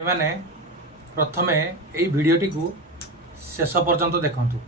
एमाने प्रथमे एई भिडियोटी को शेष पर्यंत देखंतु।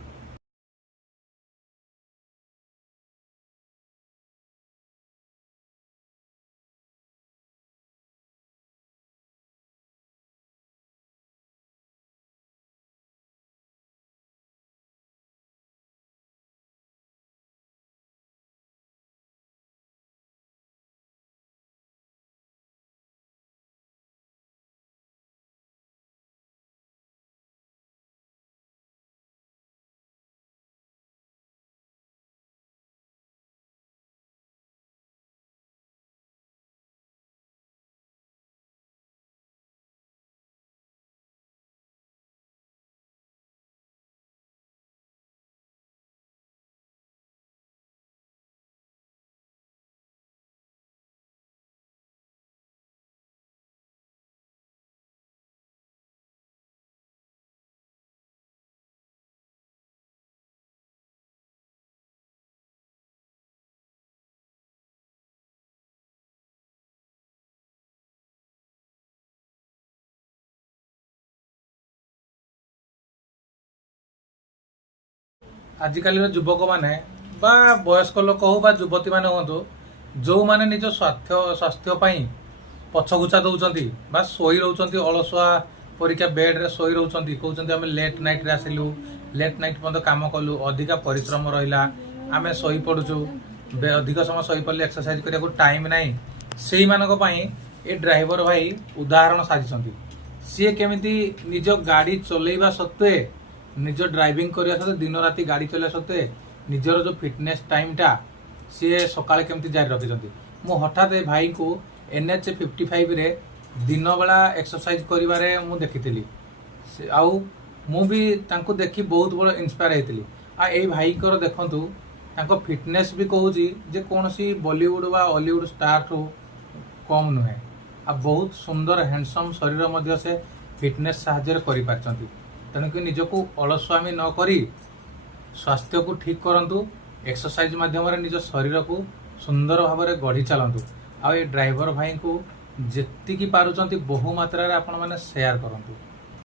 आजिकल युवक माने बा वयस्क लोक हो बा युवती माने हुंतु जो माने निज स्वास्थ्य पछघुचा दौरान बा शोई रोचंती अलसुआ परीक्षा बेड रे शोई रोचंती कहउचंती आमे लेट नाइट रे आसिलु लेट नाइट पर्यंत काम कलु अधिका परिश्रम रहिला आमे शोई पडुचु अधिक समय शोई पड़ले एक्सरसाइज करिया को टाइम नाही सेही मानक पई ए ड्राइवर भाई उदाहरण साजिसंती। सी केमिति निज गाड़ी चलेबा सत्वे निज ड्राइविंग करिया सत्वे दिन राति गाड़ी चलेबा सत्वे निजर जो फिटनेस टाइम टा सी सकाळे केमिति जारी रखिसंती। मु हठात ए भाई को NH 55 रे दिन बेला एक्सरसाइज करिवारे मु देखिथिली आउ मु भी तांको देखि बहुत बड़ इंस्पायर हेतिली। आ ए भाई कर देखंतु तांको फिटनेस भी कहूची जे कोनसी बॉलीवुड बा हॉलीवुड स्टार हो कम नुहे आ बहुत सुंदर हैंडसम शरीर मध्य से फिटनेस साहाय्य करि पारचंती। तेणुक निजको अलस्वामी न करी स्वास्थ्य को ठीक करंतु एक्सरसाइज माध्यम निज शरीर को सुंदर भाव में गढ़ी चलतु। आ ड्राइवर भाई को जेतिकी पारुचंती बहु मात्रा रे आपण माने शेयर करंतु।